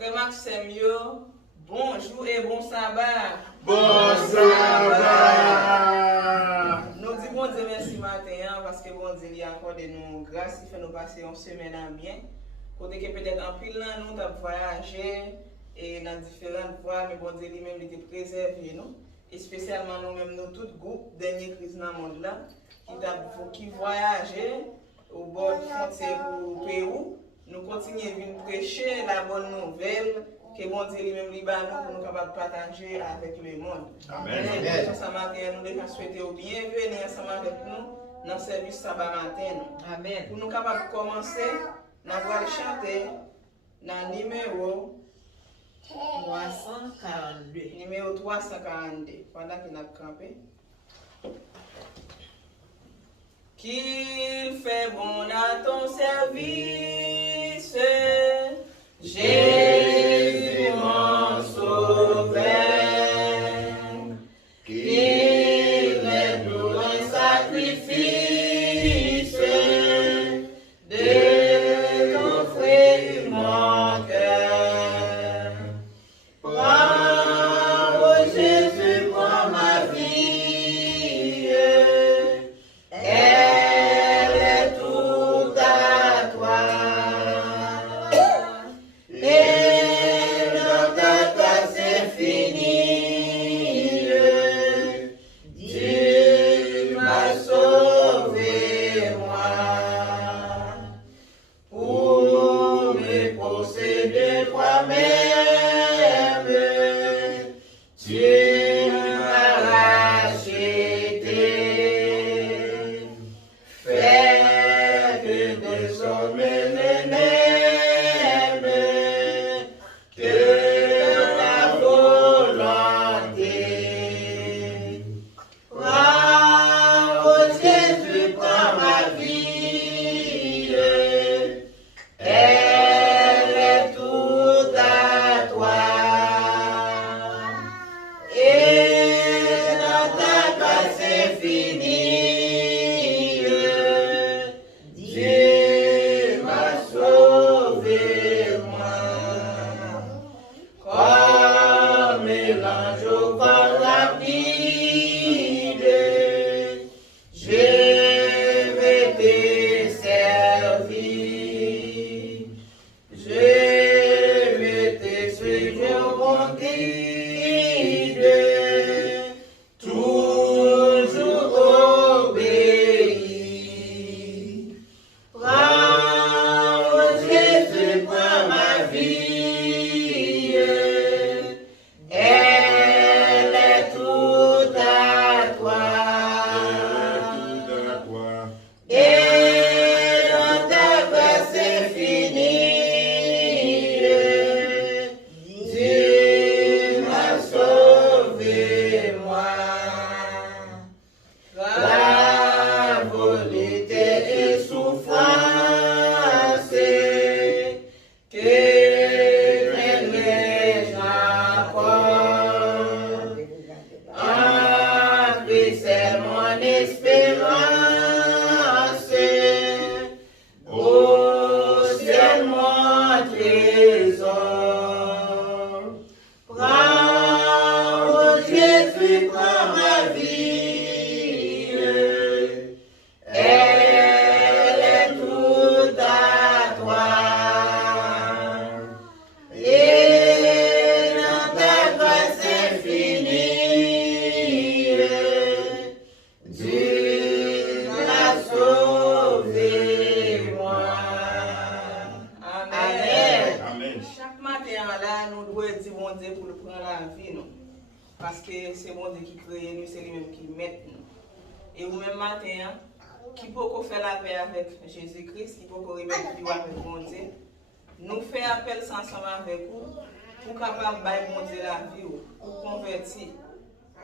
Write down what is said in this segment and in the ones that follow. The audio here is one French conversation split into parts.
Frère Maxime, bonjour et bon sabbat. Bon sabbat. Nous disons bon Dieu merci matin parce que bon Dieu il accorde nous grâce, il fait nous passer une semaine à bien. Côté que peut-être en pile là nous avons voyagé et dans différentes voies, mais bon Dieu lui-même il était préservé nous. Et spécialement nous-mêmes, nous tout groupe dernier crise dans le monde là qui voyageait au bord de frontière au Pérou. Nous continuons à venir prêcher la bonne nouvelle que bon Dieu lui-même nous pour nous capables de partager avec le monde. Amen. Et ce matin, nous devons souhaiter au bienvenue ensemble avec nous dans le service sabbat matin. Amen. Pour nous capables de commencer, nous allons chanter dans le numéro 342. Numéro 342. Pendant qu'il a campé. Qu'il fait bon à ton service, Jésus mon sauveur, qu'il est nous un sacrifice de t'offrir mon cœur. Prends, Jésus, prends ma vie. Elle est toute à toi. Et dans ta grâce infinie, Dieu m'a sauvé, moi, pour me posséder toi-même. Dieu m'a racheté. Fais que désormais je n'aime que ta volonté. Prends, oh Jésus, prends ma vie. Elle est toute à toi. Et dans ta grâce infinie, Dieu m'a sauvé, moi. Comme l'ange au vol rapide, je vais te servir. Je vais te suivre au bon guide, toujours obéir. Prends, oh Jésus, prends ma vie. Elle est toute à toi. Et dans ta grâce infinie, Dieu m'a sauvé, moi. Gravolité et souffrance, que prennent les gens encore. En Christ est mon espérance, au ciel mon trésor. Prends, oh Jésus, prends ma vie. Elle est toute à toi. Et dans ta grâce infinie, Dieu m'a sauvé, moi. Amen. Amen. Chaque matin là, nous devons dire bon Dieu pour le prendre la vie, nous. Parce que c'est bon Dieu qui crée nous, c'est lui-même qui met nous. Et au même matin, qui peut faire la paix avec Jésus-Christ, qui peut remettre vie avec bon Dieu, nous fait appel ensemble avec vous pour capable de bailler bon Dieu la vie, pour convertir.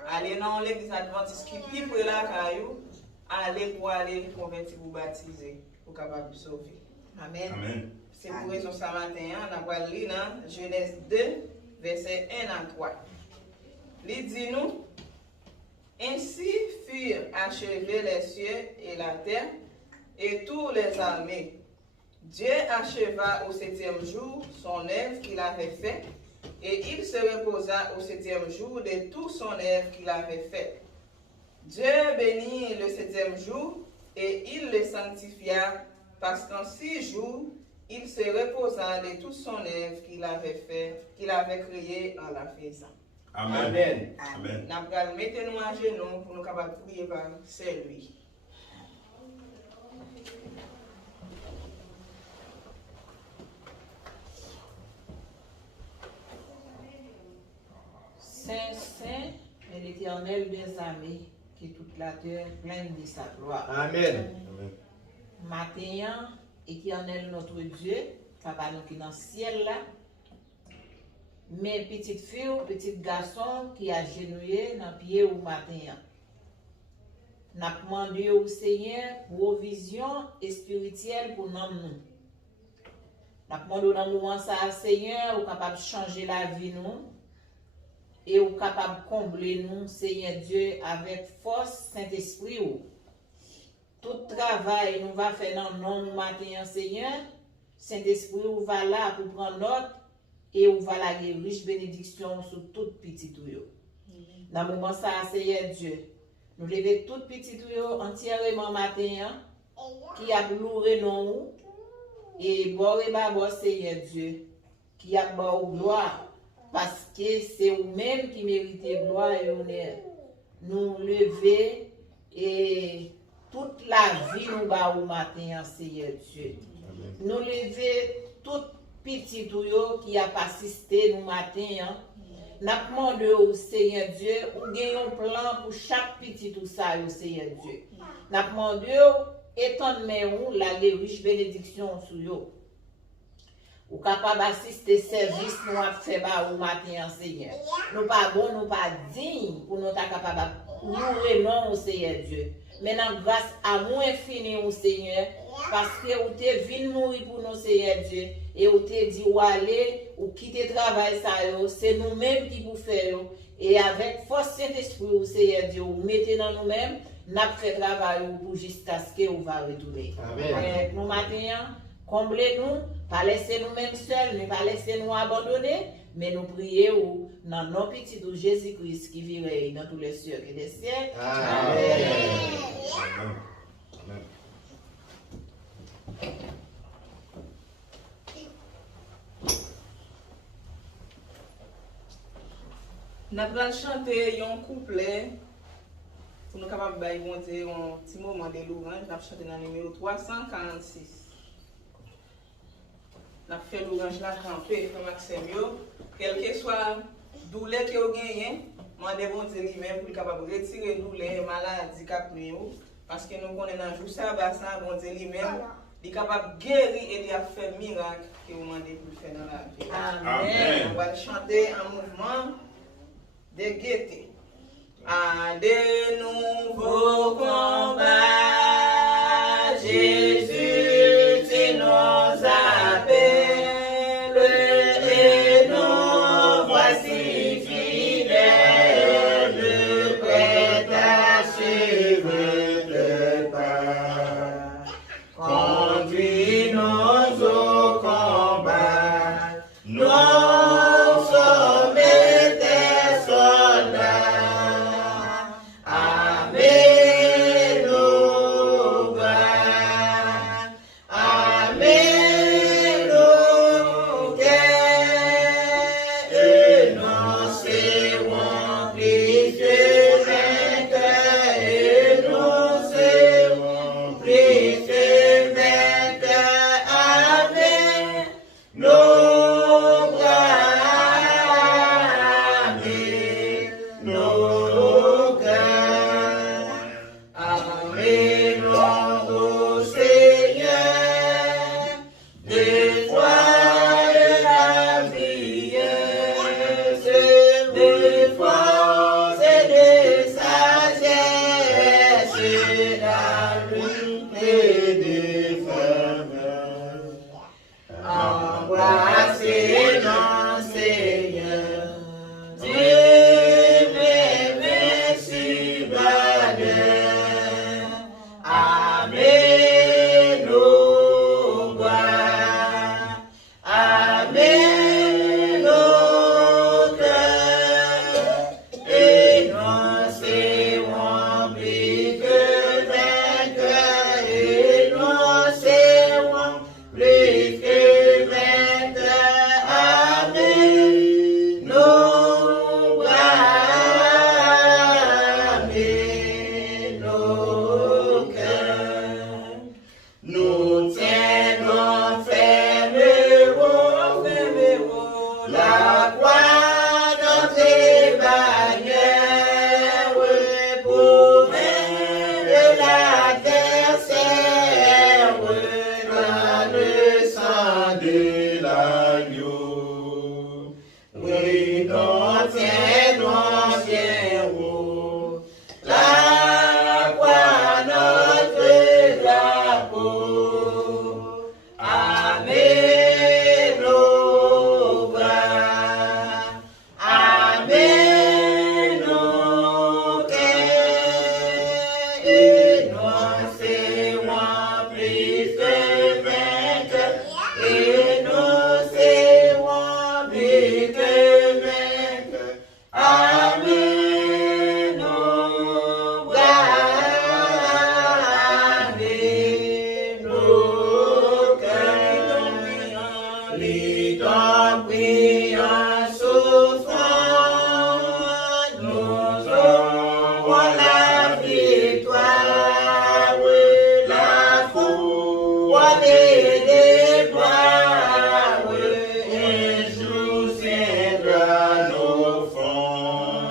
Aller dans l'église adventiste qui plus près la caillou, aller pour aller convertir, vous baptiser, pour capable de sauver. Amen. Amen. C'est pour raison ce matin, on va lire dans Genèse 2, verset 1 à 3. Il dit nous, ainsi furent achevés les cieux et la terre et tous les armées. Dieu acheva au 7e jour son œuvre qu'il avait faite, et il se reposa au 7e jour de toute son œuvre qu'il avait faite. Dieu bénit le 7e jour, et il le sanctifia, parce qu'en 6 jours, il se reposa de toute son œuvre qu'il avait fait, qu'il avait créée en la faisant. Amen. Amen. Mettez-nous à genoux pour nous capables de prier par celui. Saint, Saint est l'Éternel des armées, qui toute la terre pleine de sa gloire. Amen. Matin, Éternel notre Dieu, papa nous qui dans le ciel là, mes petites filles, petits garçons qui agenouillés dans le pied au matin. N'a demandé au Seigneur provision spirituelle pour nous. N'a demandé dans le moment ça, Seigneur, ou capable de changer la vie nous. Et ou capable de combler nous, Seigneur Dieu, avec force Saint-Esprit. Tout travail nous va faire dans le nom matin, Seigneur. Saint-Esprit ou va là pour prendre note et ou va la riche bénédiction sur tout petit tuyau. Dans le moment ça, Seigneur Dieu, nous levons tout petit tuyau entièrement matin qui a loué nous et bon et bon Seigneur Dieu qui a bon gloire. Parce que c'est vous-même qui méritez gloire et honneur. Nous lever et toute la vie nous bat au matin, Seigneur Dieu. Amen. Nous lever tout petit tuyau qui a assisté nous matin. Nous demandons au Seigneur Dieu, ou gagnons un plan pour chaque petit tout ça, au Seigneur Dieu. Nous demandons, étonnez-vous la riche bénédiction sur vous. Ou capable d'assister service nous a fait au matin, Seigneur. Nous pas bon, nous pas dignes pour nous être capables de louer non au Seigneur Dieu. Maintenant, grâce à nous infini au Seigneur, parce que vous êtes venu mourir pour nous, Seigneur Dieu, et vous êtes dit ou aller, ou quitter le travail, c'est nous-mêmes qui vous faisons. Et avec force Saint-Esprit, Seigneur Dieu, vous mettez dans nous-mêmes, nous fait travail pour jusqu'à ce que vous va retourner. Avec nous matin, comblez-nous, pas laisser nous-mêmes seuls, ne pas laisser nous abandonner, mais nous prions dans nos petits de Jésus-Christ qui vit dans tous les cieux et les siècles. Amen. Amen. Nous allons chanter un couplet pour nous capables de monter un petit moment de louange. Nous allons chanter dans le numéro 346. Nous avons fait l'orange là campé, comme Maxime, quel que soit douleur que vous gagnez, demandez bon Dieu lui-même pour être capable de retirer douleur, maladie, parce que nous connaissons dans le jour sabbat, bon Dieu lui-même, il est capable de guérir et de faire miracle que vous demandez pour le faire dans la vie. Amen. On va chanter un mouvement de gaieté. À de nouveaux combats, Jésus, tu nous appelles et nous voici fidèles, prêts à suivre le pas. Conduis-nous au combat, nous sommes tes soldats. Nos bras t'en prie en souffrant, nous aurons la victoire, la foi et les gloires, un jour viendra nos fonds,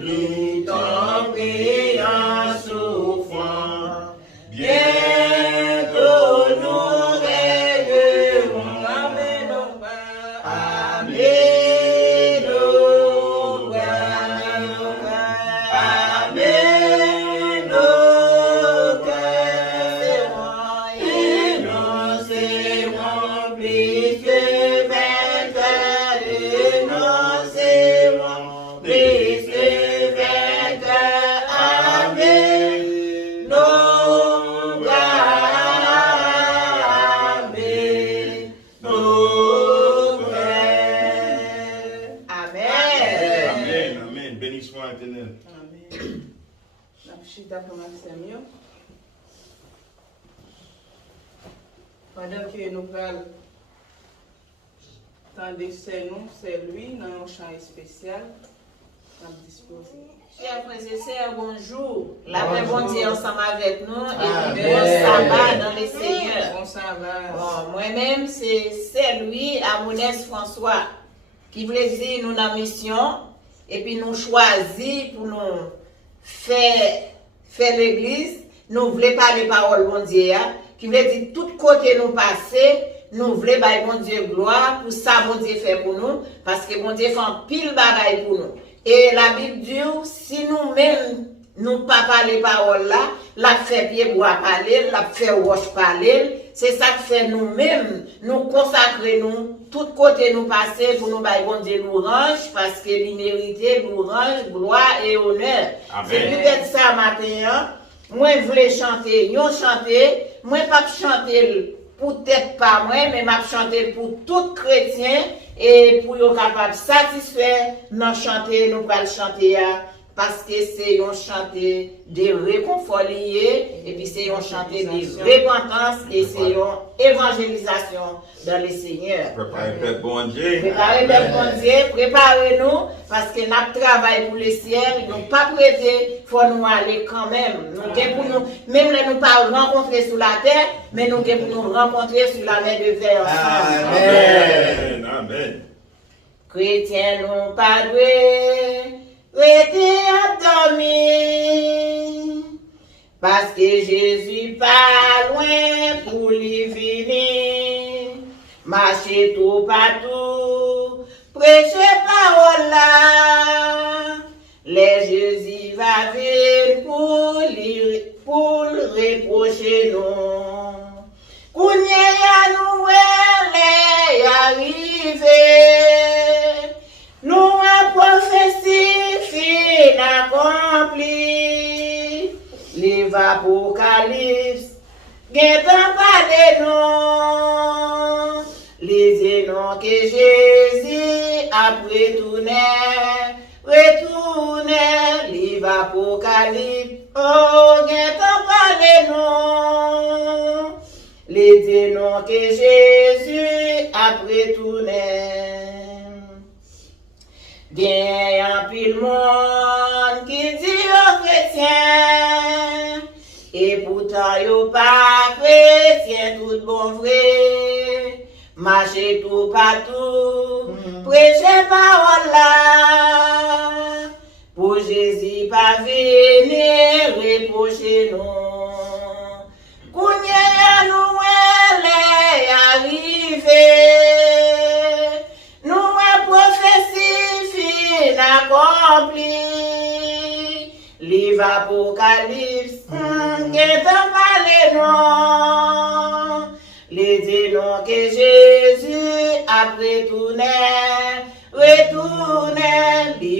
lui t'en prie en souffrant, bientôt nous réglerons. Amen, amen, oh, amen, oh, et nous serons plus que vainqueurs, et nous serons plus que vainqueurs. Amen, oh, amen, oh, amen. Amen, amen. Béni soit l'Éternel. Amen. La chita pour Maxime. Pendant que nous parlons, tandis c'est lui dans un champ spécial, à disposer. Chers frères et sœurs, bonjour. La paix bon Dieu ensemble avec nous et Amen. bon sabbat dans les Seigneurs. Bon sabbat. Bon, moi-même, c'est lui, Amonès François, qui voulait dire nous dans la mission et puis nous choisir pour nous faire l'église. Nous voulons parler parole bon Dieu, qui voulait dire tout côté nous passer. Nous voulons bailler bon Dieu gloire pour ça bon Dieu fait pour nous parce que bon Dieu fait un pile bagaille pour nous. Et la Bible dit si nous-mêmes nous pas parler parole là, la fait pied bois parler, la fait roche parler, c'est ça que fait nous-mêmes nous consacrer nous tout côté nous passer pour nous bailler bon Dieu l'orange parce que l'immérité l'orange gloire et honneur. Amen. C'est peut-être ça matin. Moi je voulais chanter, nous chanter, moi pas chanter peut-être pas moi, mais m'a chanter pour tout chrétien et pour être capable de satisfaire nous chanter, nous pas le chanter parce que c'est un chanter de réconfort lié et puis c'est un chanter de repentance et c'est une évangélisation dans le Seigneur. Préparez Père bon Dieu. Préparez Père bon Dieu, préparez-nous parce que notre travail pour le ciel, nous pas prêter, faut nous aller quand même. Nous pour nous, même là nous pas rencontrer sur la terre, mais nous pour nous rencontrer sur la mer de verre. Amen. Amen. Chrétiens nous pas doués, rester endormis, parce que Jésus pas loin pour lui venir. Marchez tout partout, prêchez parole là. Les Jésus va venir pour reprocher nous. Kounye ya nous elle arrivé. Nous a prophétie fin accomplie. L'Apocalypse, guettant pas des noms. Les noms que Jésus a retourné, l'Apocalypse, oh, guettant pas des noms. Les noms que Jésus a retourné. Bien un pile monde qui dit aux chrétiens, et pourtant yo pas chrétien tout bon vrai, marchez tout partout, prêchez parole là, pour Jésus pas venir reprocher nous, kounye ya nous elle est arrivée. Nous a prophétie fin accomplie. L'Apocalypse, guettant pas les noms. Les noms que Jésus a retourné.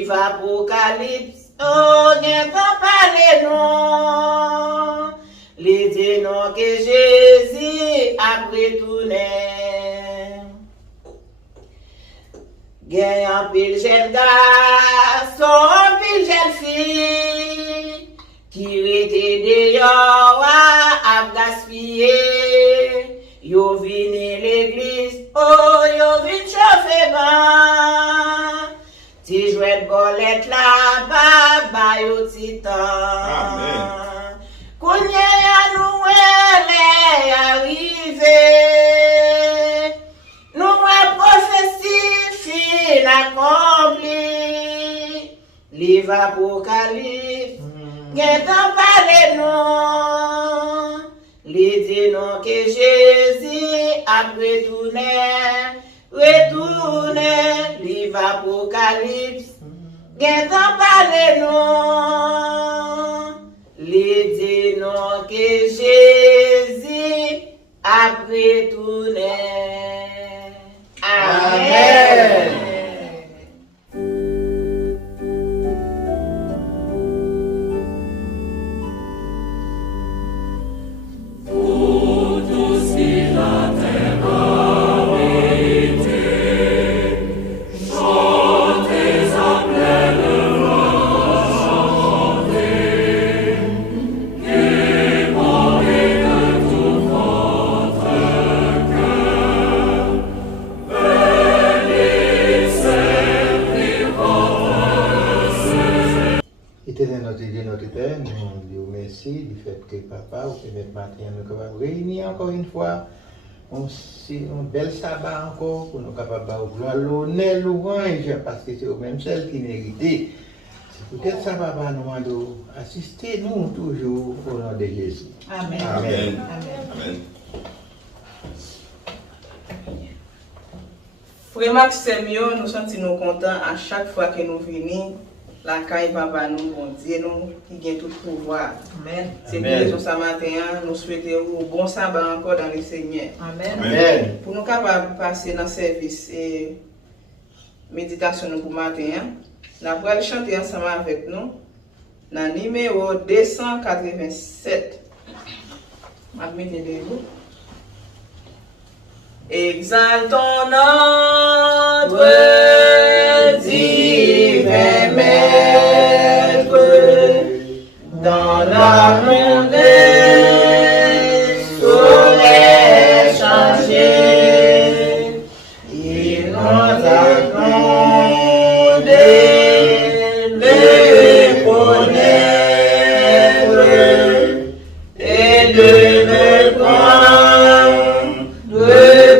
L'Apocalypse, oh, guettant pas les noms. Les noms que Jésus a retourné. Gagne un pile jeune garçon, un pile jeune fille, qui était dehors à gaspiller. Yo vini l'église, oh, yo vini chauffer fête la baba yo titan. Amen. Kounye ya nou elle arrivé. Nous prophétie fin accompli. Livre Apocalypse. Gen tan pale nou. Li di nou que Jésus a retourné. Livre Apocalypse. Gen tan pale nou. Li di nou que Jésus a retourné. Amen. Nous vous remercions du fait que papa, ou peut-être matin, nous sommes capables de réunir encore une fois. Un bel sabbat encore pour nous capables de gloire, l'honneur, louange, parce que c'est au même celle qui mérite. C'est peut-être ça, papa, nous assister nous toujours au nom de Jésus. Amen. Amen. Amen. Amen. Frère Maxime, nous sentons contents à chaque fois que nous venons. La caille papa nous, bon Dieu, nous, qui gagne tout pouvoir. Amen. C'est pour raison ce matin, nous souhaitons un bon sabbat encore dans le Seigneur. Amen. Amen. Pour nous capables de passer dans le service et méditation pour le matin, nous allons chanter ensemble avec nous dans le numéro 287. Mettez-le. Exaltons notre divin Maître dans la monde soleil changé. Il nous a demandé de connaître et de le prendre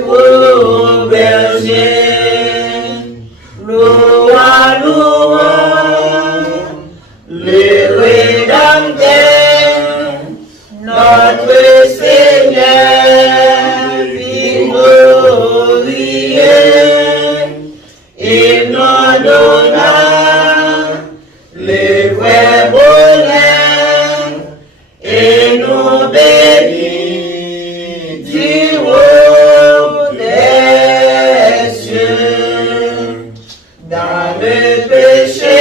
pour berger. Louange, le Rédempteur, notre Seigneur, il glorieux, il nous donna le vrai bonheur et nous bénit du haut des cieux. Dans le péché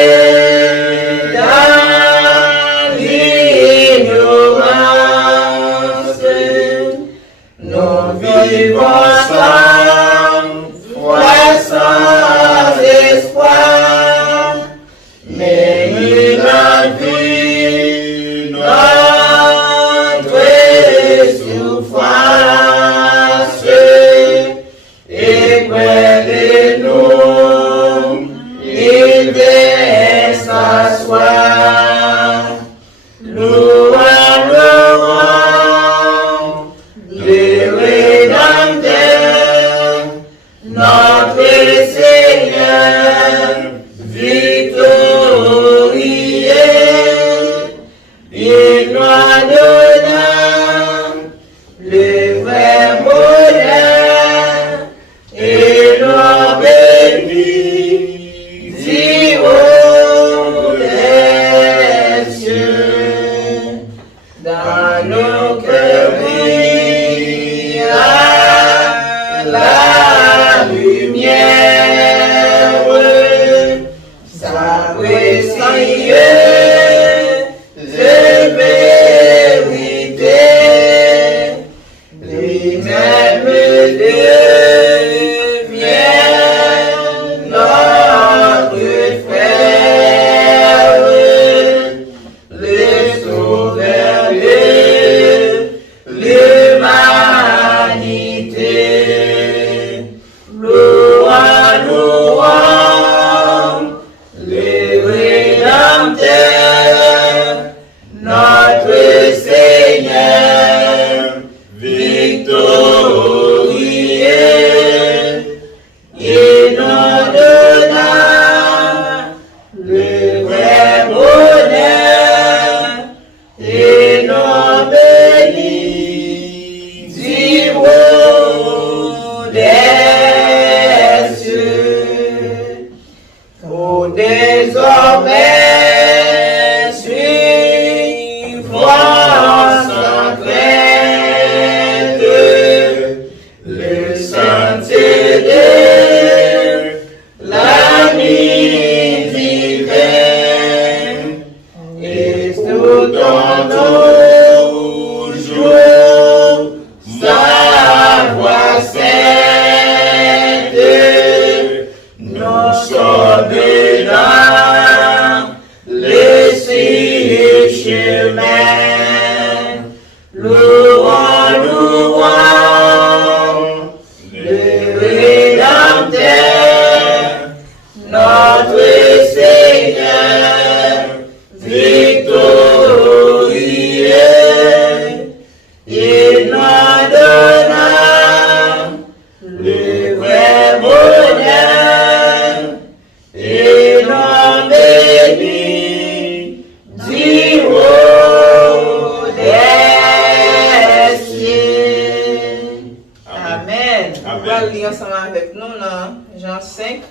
5.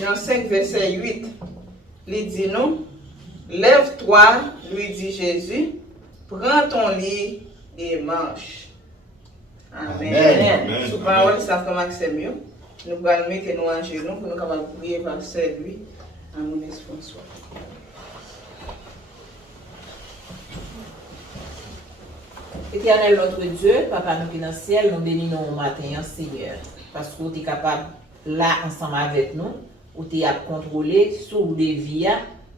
Jean 5, verset 8. Il dit nous, lève-toi, lui dit Jésus, prends ton lit et marche. Amen. Amen. Sous parole, ça fait c'est mieux. Nous allons mettre nous en genoux pour nous capables de prier par lui à mon esprit François. Éternel notre Dieu, Papa nous qui dans le ciel, nous bénissons au matin, Seigneur, parce que tu es capable là ensemble avec nous, ou tu as contrôlé sur des vies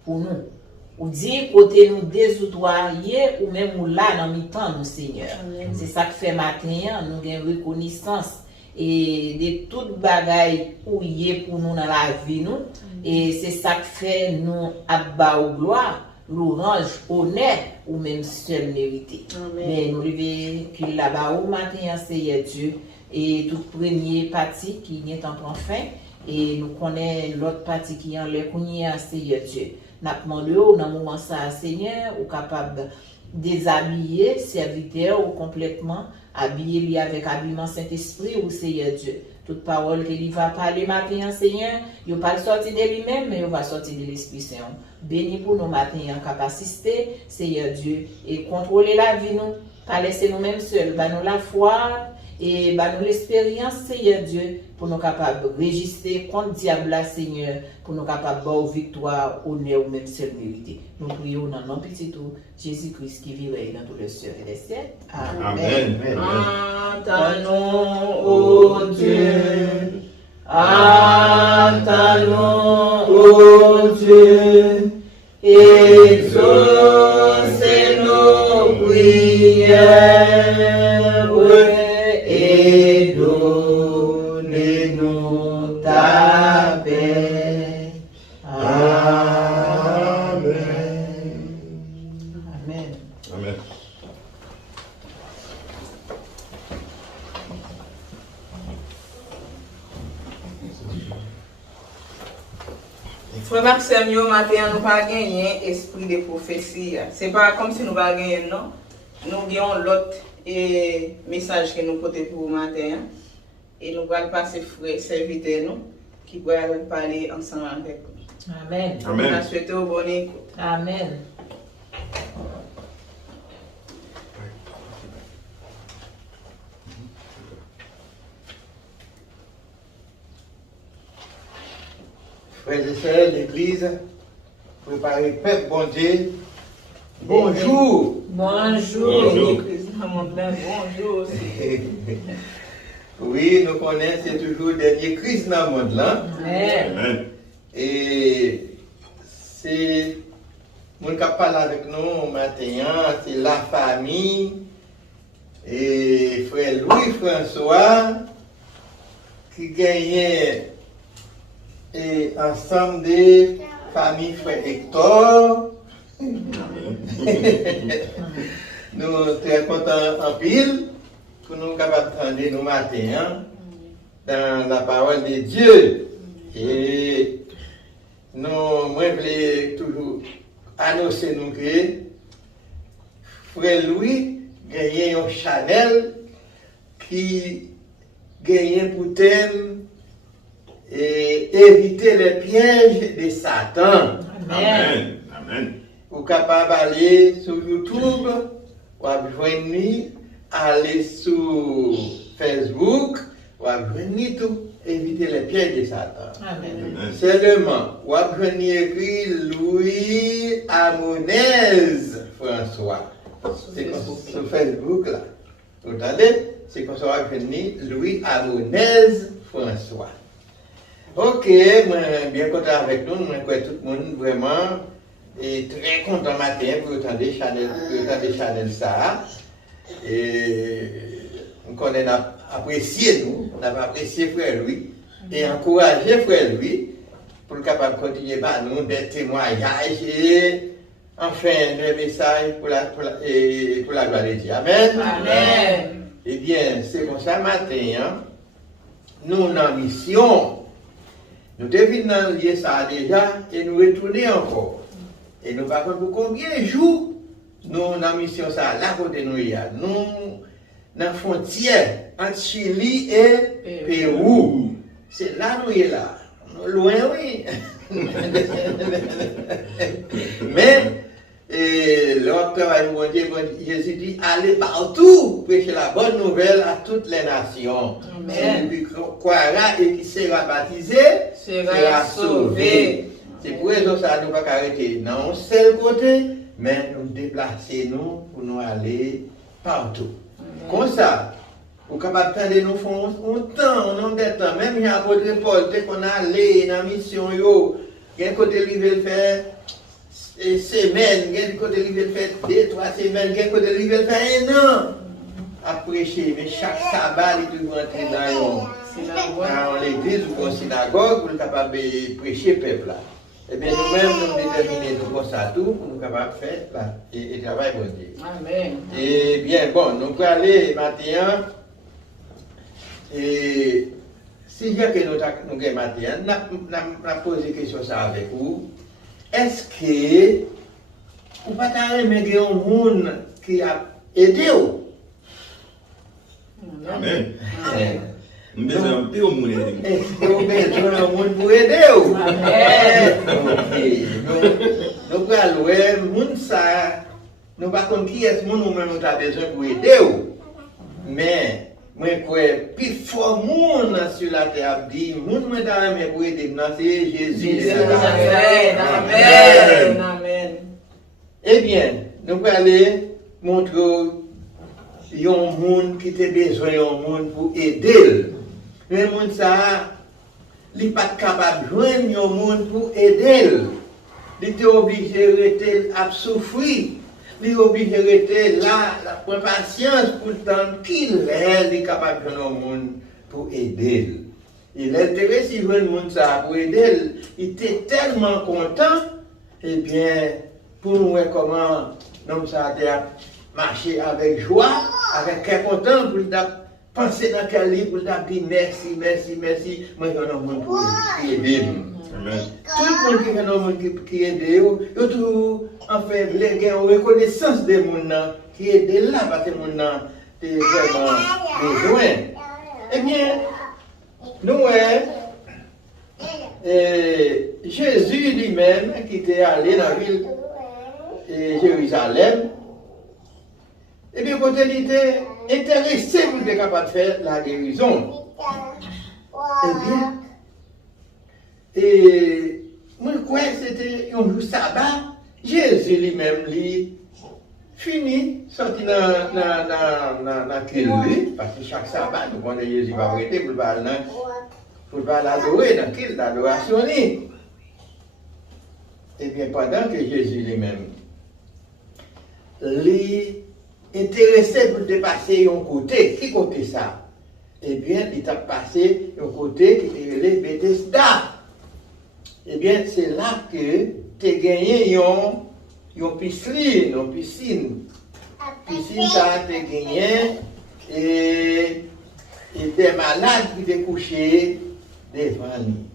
pour nous. Ou dit côté nous désoutoyer ou même ou là dans mi-temps nous Seigneur. C'est ça que fait matin, nous avons reconnaissance et de toute bagaille ou y est pour nous dans la vie nous et c'est ça que fait nous abba au gloire, l'orange, honneur ou même seul mérité. Mais nous devons qu'il là-bas au matin Seigneur Dieu et toute première partie qui est en point fin et nous connaissons l'autre partie qui est en l'air Seigneur Dieu. Nous demandons dans le moment ça, Seigneur, ou capable de déshabiller serviteur ou complètement habiller avec habillement Saint-Esprit ou Seigneur Dieu. Toute parole qu'il va parler matin, Seigneur, il ne va pas sortir de lui-même, mais il va sortir de l'Esprit Saint. Béni pour nos matins en capacité, Seigneur Dieu, et contrôler la vie, nous, pas laisser nous-mêmes seuls, nous la foi et nous l'expérience, Seigneur Dieu, pour nous capables de résister contre le diable, Seigneur, pour nous capables de avoir victoire, honneur ou même seul mérité. Nous prions dans notre petit tout, Jésus-Christ qui vit dans tous les cieux et les cieux. Amen. Attendons, ô Dieu, attendons, ô Dieu, exaucez nos prières et donnez-nous ta paix. Amen. Amen. Amen. Frère Maxime, yo matin, nous pas gagné esprit de prophétie. C'est pas comme si nous pas gagné, non. Nous avons l'autre message que nous portons pour le matin. Et nous allons passer frère serviteur nous qui vont parler ensemble avec nous. Amen. Amen. Nous souhaitons bonne écoute. Amen. Frères et sœurs, l'Église, préparez le peuple, bon Dieu. Bonjour. Bonjour. Bonjour. Bonjour aussi. Oui, nous connaissons, c'est toujours le dernier Christ dans le monde là. Amen. Amen. Et c'est mon qui parle avec nous matin, c'est la famille et frère Louis-François qui gagnait et ensemble des familles frère Hector. Nous sommes très contents en pile pour nous capables d'entendre nos matins dans la parole de Dieu. Et nous, moi, je voulais toujours annoncer nous que frère Louis gagnait un Chanel qui gagnait pour thème et éviter les pièges de Satan. Amen. Amen. Vous êtes capable d'aller sur YouTube, ou venir aller sur Facebook, ou venir tout, éviter les pièges de Satan. Amen. Amen. Seulement, vous venir écrire Louis Amonez François. C'est comme sur Facebook là. Vous entendez? C'est comme ça que vous venir Louis Amonez François. Ok, moi bien content avec nous, moi crois tout le monde vraiment et très content matin pour entendre Chanel ça. Et on connaît apprécié nous, on a apprécié frère Louis et encouragé frère Louis pour capable continuer par nous des témoignages et enfin des messages pour la gloire de Dieu. Amen. Amen. Eh bien, c'est comme ça matin, hein, nous en mission. Nous devons dans lieu ça déjà et nous retourner encore. Et nous ne pour combien de jours nous en mission ça là côté nous y a. Nous dans frontière entre Chili et Pérou. C'est là nous est là. Loin, oui. Mais, l'autre travail, mon Dieu, Jésus dit, allez partout, prêcher la bonne nouvelle à toutes les nations. Amen. Celui qui croira et qui sera baptisé Sera sauvé. C'est pour ça que nous ne pouvons pas arrêter dans un seul côté, mais nous déplacer nous pour nous aller partout. Comme ça, vous êtes capable de nous faire un nombre de temps, même si l'apôtre Paul, dès qu'on a allé dans la mission, il y a un côté qui veut faire semaine, il y a un côté qui veut faire 2-3 semaines, il y a un côté qui veut faire 1 an à prêcher, mais chaque sabbat, il doit entrer dans l'église ou en synagogue pour être capable de prêcher le peuple. Eh bien, nous-mêmes, nous déterminons tout comme ça, tout, pour nous capables de faire et travailler pour Dieu. Amen. Et bien, bon, nous pouvons aller maintenant. Et si bien que nous avons maintenant, nous avons posé une question ça avec vous. Est-ce que vous ne pouvez pas aimer un monde qui a aidé vous? Amen. Nous besoin de au monde. Est-ce que vous avez besoin d'un monde pour aider vous? Nous pouvons aller, monde ça, nous ne savons pas qui est ce monde où nous avons besoin pour aider vous. Mais, moi, plus fort monde sur la terre, dit, monde moi dans mes pour aider, c'est Jésus. Amen. Amen. Eh bien, nous allons aller montrer un monde qui a besoin d'un monde pour aider. Mais le monde ça, il n'est pas capable de joindre un monde pour aider. Il est obligé de rester à souffrir. Il est obligé de rester là, pour patience, pour le temps qu'il est capable de joindre un monde pour aider. Il est intéressé de joindre un monde ça pour aider. Il était tellement content, eh bien, pour nous voir comment nous ça a marché avec joie, avec quel content, pour penser dans quel livre, pour dire merci, merci, merci, moi je suis un monde pour aider. Amen. Tout le monde qui est un monde qui aide, il a toujours en fait une reconnaissance des gens qui aident là, parce que les gens ont vraiment besoin. Eh bien, nous, Jésus lui-même, qui était allé dans la ville de Jérusalem, et bien, quand il était intéressé pour être capable de faire la guérison, eh bien, et moi, je crois que c'était un jour sabbat, Jésus lui-même, lui, fini, sorti dans quel parce que chaque sabbat, nous connaissons Jésus va arrêter pour pas l'adorer dans quelle l'adoration. Et bien, pendant que Jésus lui-même, lui, intéressé pour dépasser un côté, qui côté ça? Eh bien, il a passé un côté qui est le Bethesda. Eh bien, c'est là que tu as gagné une piscine. Piscine, ça tu as gagné et des malades qui étaient couchés devant lui.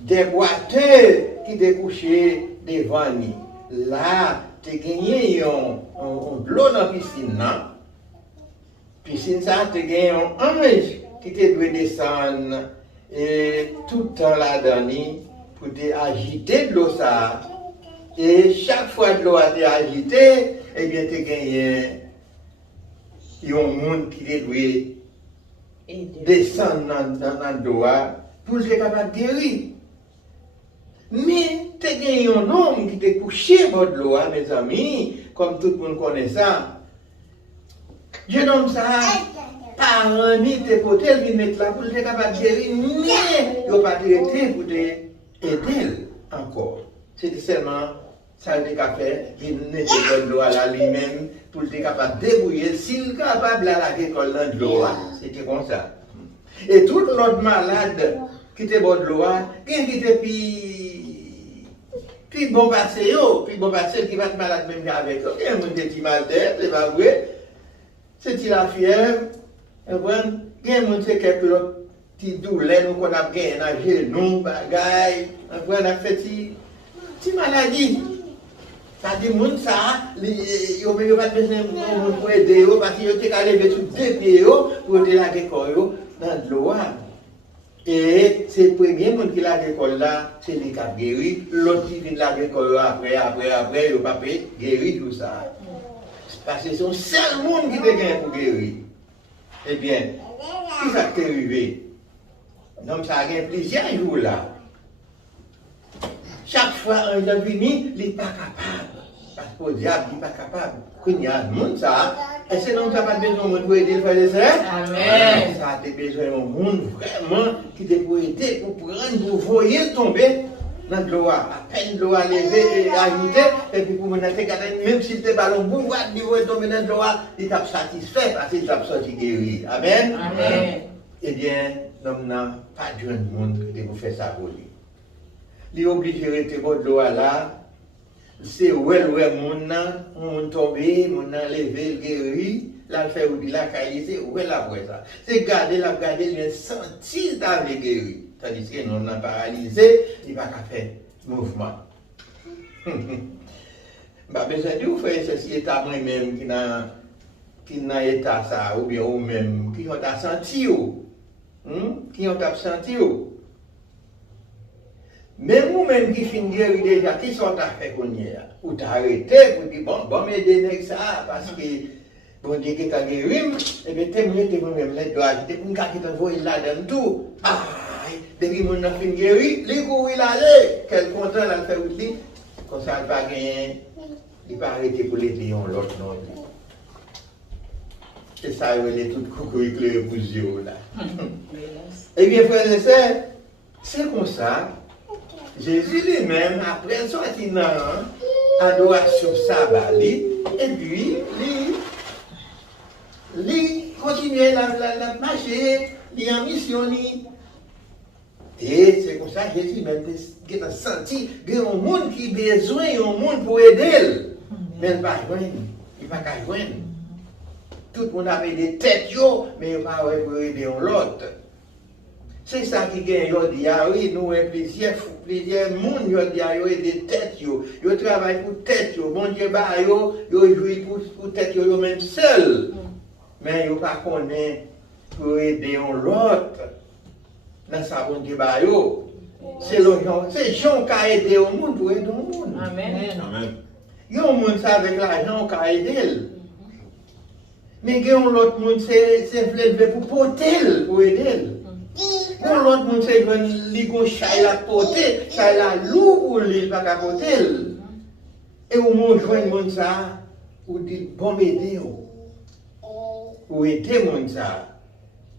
Des boiteux qui étaient couchés devant lui. Là, tu as gagné un de l'eau dans la piscine. Piscine, ça tu as gagné un ange qui te doit descendre et tout le temps là-dedans. Pour agiter de l'eau ça. Et chaque fois que l'eau a été agitée, eh bien, tu as gagné un monde qui doit descendre dans l'eau pour être capable de guérir. Mais tu as gagné un homme qui est couché au bord de l'eau, mes amis, comme tout le monde connaît ça. Je nomme ça. Parents, ni tes côtés, ils mettent là pour être capable de guérir, mais ils n'ont pas traité pour te aider encore. C'était seulement ça qu'il a fait, il n'était pas de l'eau à lui-même pour être capable de débrouiller, s'il est capable à la récolte de l'eau. C'était comme ça. Et tout l'autre malade qui était bon de l'eau, qui était puis bon passé, qui va être malade même avec eux. Il y a un petit mal d'air, c'est pas vrai. C'est la fièvre. Il y a un quelque autre petit douleur qu'on a gagné dans genou, bagaille. On a fait une maladie. Ça dit, moun ça, ils n'ont pas besoin de moun pour aider, parce qu'ils ont qu'à lever sur 2 pieds pour aider la école dans l'eau. Et c'est le premier monde qui l'a l'école là, c'est les qui guéri. L'autre qui vient de la école après, il n'a pas guéri tout ça. Parce que c'est le seul monde qui te gagne pour guérir. Eh bien, qui ça t'est arrivé? Donc ça a gagné plusieurs jours là. Chaque fois un homme venu, il n'est pas capable. Parce que le diable n'est pas capable. Quand il y a un monde ça, et c'est donc ça n'a pas besoin de monde pour aider le frère et sœur. Amen. Ça a besoin d'un monde vraiment qui te pour aider, pour prendre, pour voyer tomber dans l'eau. À peine l'eau à lever et agiter, et puis pour me dire, même si le ballon boum, il va tomber dans l'eau, il t'a satisfait parce qu'il t'a sorti guéri. Amen. Amen. Eh bien, nous n'avons pas de monde qui vous fait ça pour lui. Il est obligé de rester de l'eau là. C'est où mon tombé, mon levé, guéri, la fait ou la caille, c'est où la voix ça. C'est garder, il sentir d'avoir guéri. Tandis que nous sommes paralysés, il va pas faire mouvement. Pas besoin de vous faire ceci état moi-même qui n'a état ça, ou bien vous-même, qui ont senti, qui ont senti. Même vous-même qui finissez guéri déjà, qui sont à faire qu'on y a? Ou t'as arrêté pour dire, bon, m'aider ça, parce que, bon Dieu qui t'a guéri, et bien, t'es vous-même, les doigts, t'es pour qui t'envoie là-dedans tout. Ah, depuis mon a fini guéri, les coups il allait, quel content là, fait aussi, comme ça, il va gagner, il va arrêter pour l'aider l'autre non plus. C'est ça, il est tout coucou éclairé pour Dieu là. Eh bien, frères et sœurs, c'est comme ça. Jésus lui-même, après sorti dans l'adoration sabbat, et puis, il continuait à marcher, il est en mission. Et c'est comme ça que Jésus même a senti qu'il y a un monde qui a besoin, il y a un monde pour aider. Mais il ne va pas joindre. Il ne va pas joindre. Tout le monde avait des têtes, mais il ne va pas aider l'autre. C'est ça qui gagne aujourd'hui. Oui, nous avons plusieurs monde aujourd'hui, des têtes, ils travaillent pour tête, bon Dieu, ils jouent pour tête, ils même seuls. Mais ils ne pas connaissent pour aider l'autre. Dans sa bon Dieu, c'est Jean qui a aidé au monde pour aider au monde. Amen. Amen. Il y a un monde avec l'argent qui a aidé. Mais il y a l'autre monde, c'est pour porter, pour aider. Pour l'autre monde, c'est que chat la porter, ça la loup pour lui, pas qu'à porter. Et au moins, joindre le monde ça, ou dit, bon, m'aider. Ou aider le monde ça.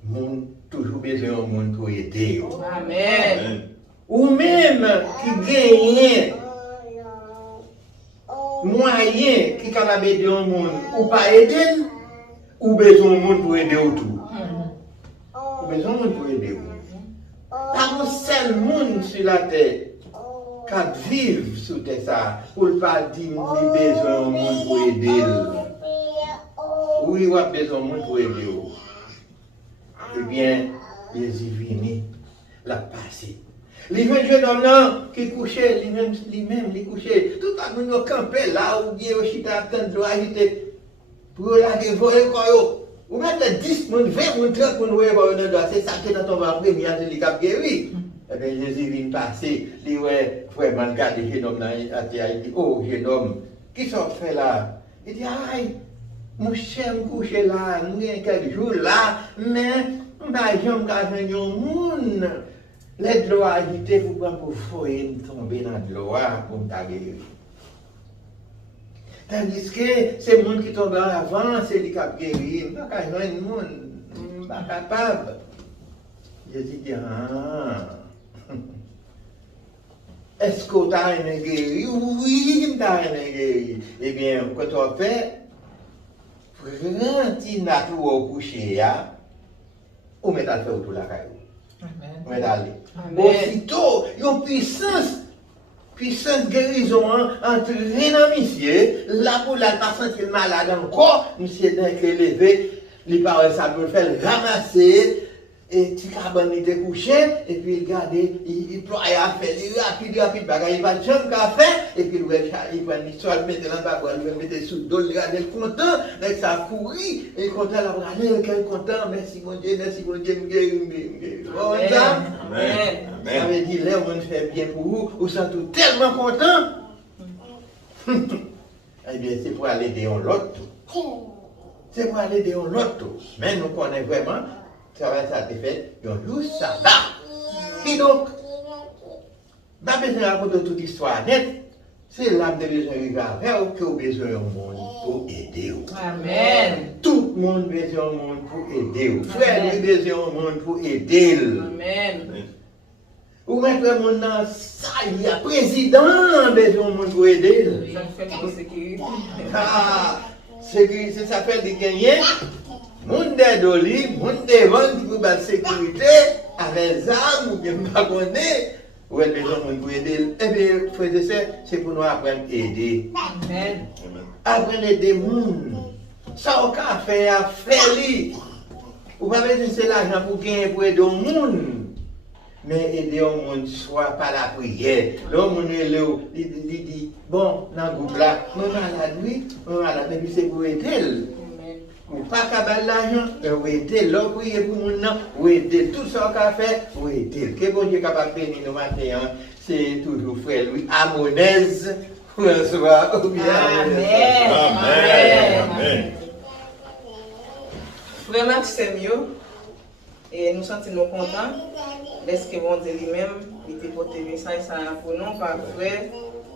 Monde toujours besoin de monde pour aider. Amen. Ou même qui gagne moyen qui est capable d'aider le monde, ou pas aider, ou besoin de monde pour aider autour. Ou besoin de monde pour aider. Pas un seul monde sur la terre qui vit sur terre ça, pour ne pas dire qu'il a besoin de monde pour aider. Oui, il a besoin de monde pour aider. Eh bien, Jésus venu, l'a passé. Les jeunes hommes qui couchaient, lui-même, les couchaient. Tout à l'heure, nous campons là, ou bien, au chita, attendre, doit agiter. Pour la dévorer, quoi. Ou même 10, 20, 30, c'est ça qui est dans ton ventre, mais il y a des cap guéri. Eh bien, Jésus vient passer, il ouais, vraiment, regarder les jeunes hommes, il dit, oh, jeune homme, qui sont fait là? Il dit, aïe. Mon cher me couche là, nous avons quelques jours là, mais je ne vais pas faire un monde. Les l'eau agitée pour foyer tomber dans l'eau pour me guérir. Tandis que c'est le monde qui tombe avant, c'est lui qui a guéri. Je ne vais pas faire un monde, je ne suis pas capable. Jésus dit, est-ce que tu as aimé guérir? Oui, tu as aimé guérir. Eh bien, quand tu as fait, quand il n'a tout au coucher, on met à faire autour de la caillou. On met à aller. Aussitôt, il y a une puissance guérison entrée dans monsieur. Là, pour la pas sentir malade encore, monsieur d'un qui est levé, les paroles, ça peut faire ramasser. et petit cabane était couché, et puis il regardait, il ployait à faire, rapide, bagaille, il va jamais qu'à faire, et puis il prend l'histoire, il mettait dans le bas, il mettait sous le dos, il regardait content, là ça a couru, et content, là, regardez, quel content, merci mon Dieu, Amen. Ça veut dire, là, on fait bien pour vous, vous sentez tellement content. Eh bien, c'est pour aller aider l'autre. C'est pour aller aider l'autre. Mais nous connaissons vraiment, ça va être fait, il y a un sabbat. Et donc, pas besoin de raconter toute l'histoire nette. C'est l'âme de besoin de faire que vous avez besoin du monde pour aider. Amen. Tout le monde a besoin du monde pour aider. Frère, a besoin du monde pour aider. Amen. Ou mettre le monde dans ça, il y a président besoin du monde pour aider. Ça fait pour sécurité. Ah, sécurité, ça fait des gagnants. Monde d'oli, monde de vente pour la sécurité, avec des armes ou bien pas connaître. Ou elle besoin de monde pour aider. Eh bien, frère de sœur, c'est pour nous apprendre à aider. Amen. Apprendre à aider les gens. Ça, on peut faire, faire-le. Ou pas besoin de l'argent pour gagner pour aider les gens. Mais aider le monde soit par la prière. Le monde il dit, bon, dans le groupe là, on malade, oui, on malade, mais c'est pour aider. Ou pas qu'à battre l'argent, ou aider, l'homme prier pour le monde, ou aider tout ça qu'on fait, ou aider. Que bon Dieu est capable de bénir nous matin, c'est toujours frère Louis Amonez, François, ou bien Amen. Amen. Frère Maxime, et nous sentons contents. Est-ce que bon Dieu lui-même, il était porté message pour nous, par frère,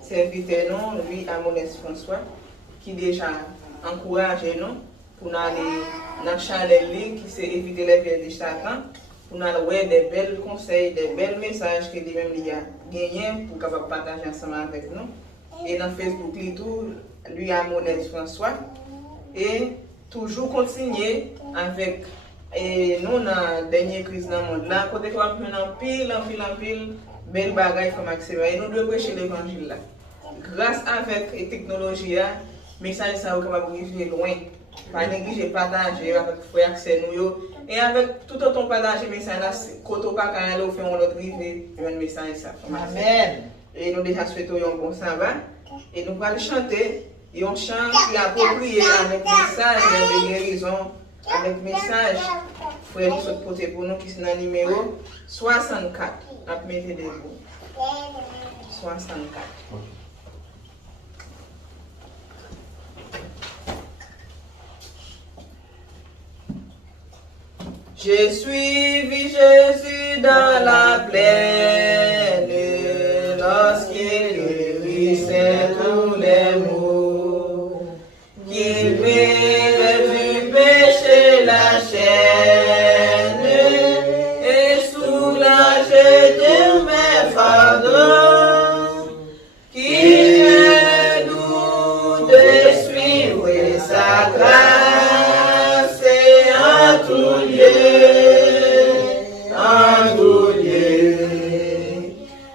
serviteur nous, lui, Amonès François, qui déjà encouragé nous pour nous aller dans le chalet qui c'est éviter les pièges de Satan, pour nous avoir des belles conseils, des belles messages que lui-même il a gagné pour capable partager ensemble avec nous. Et dans Facebook, lui, Amonès François, et toujours continuer avec. Et nous, dans la dernière crise dans le monde, là, côté qu'on a pile, belle bagaille pour Maxime. Et nous devons prêcher l'évangile là. Grâce avec la technologie, le message ça va capable de vivre loin. Pas négliger, partager avec frère accès nous. Et avec tout autant partager le message là, quand on pas quand on fait un autre rive, un message ça. Amen. Et nous déjà souhaitons un bon sabbat. Et nous allons chanter. Et on chante qui est approprié avec message de guérison. Avec message, frère, nous sommes posés pour nous qui sont dans le numéro 64. On mettez des mots. 64. J'ai suivi Jésus dans la plaine lorsqu'il guérissait tous les maux. Qu'il la chaîne et soulager de mes fardeaux, qu'il est doux de suivre sa grâce et en tout lieu,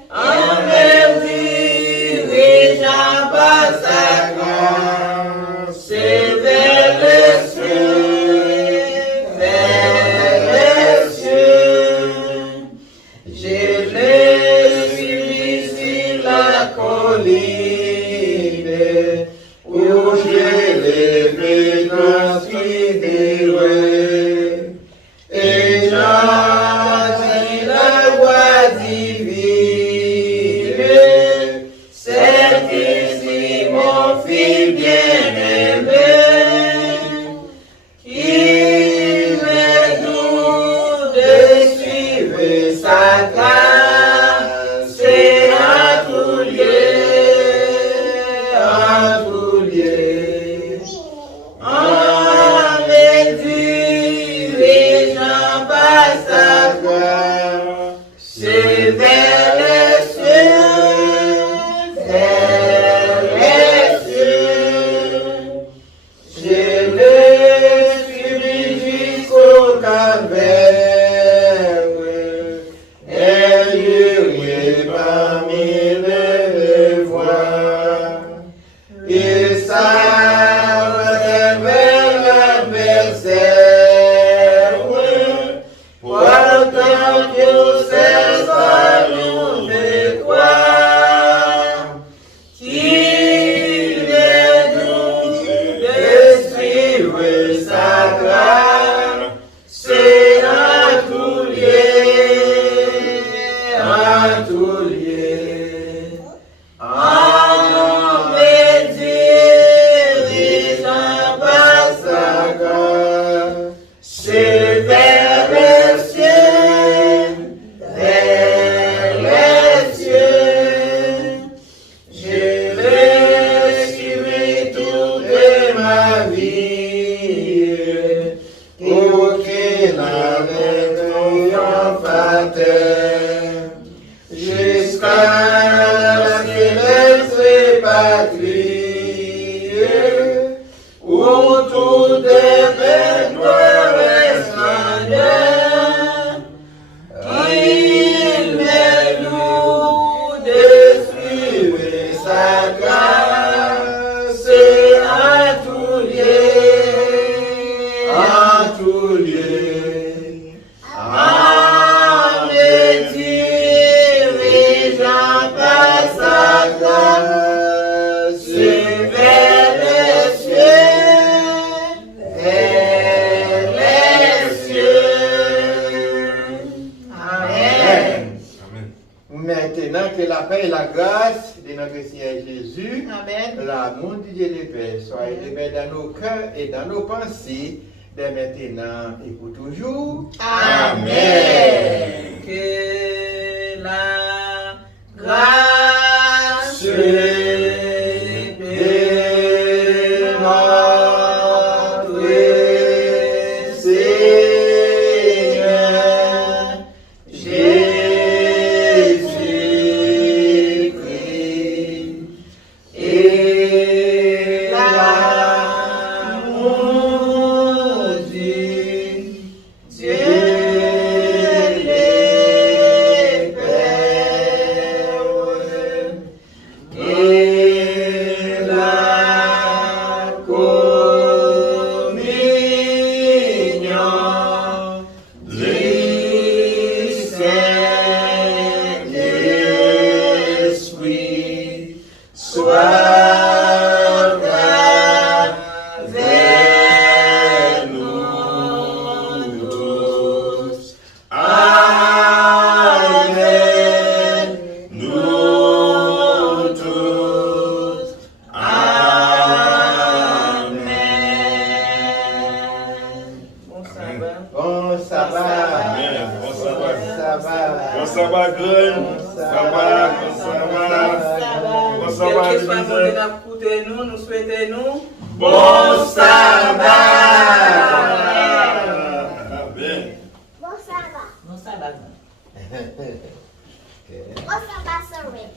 en me dirigeant par sa grâce vers le ciel. Où je l'ai transfiguré et j'entends la voix divine, c'est ici mon fils bien-aimé, qu'il est doux de suivre sa grâce et à tout lieu. C'est vers les cieux, je le suis jusqu'au calvaire, et terre, jusqu'à la céleste patrie, où tout est bénévole resplendeur, qu'il met nous de suivre sa grâce à tout lieu, à me dirigeant par sa grâce vers les cieux. Amen. Maintenant que la paix et la grâce de notre Seigneur Jésus, Amen. l'amour de Dieu le Père, soit élevé dans nos cœurs et dans nos pensées, dès maintenant et pour toujours. Amen. Que la grâce de notre Seigneur Jésus-Christ et l'amour de Dieu le Père et la communion du Saint-Esprit soit avec nous tous. Amen. Nous tous. Amen. Bon sabbat. Bon sabbat. Amen. Bon sabbat. Bon sabbat. Bon sabbat, Green. Bon Sabbat, bon sabbat. Bon sabbat, Quel que soit le monde Dieu. qui a écouté nous, nous souhaitons Bon sabbat. Amen. Bon sabbat. Okay. What's about surrender?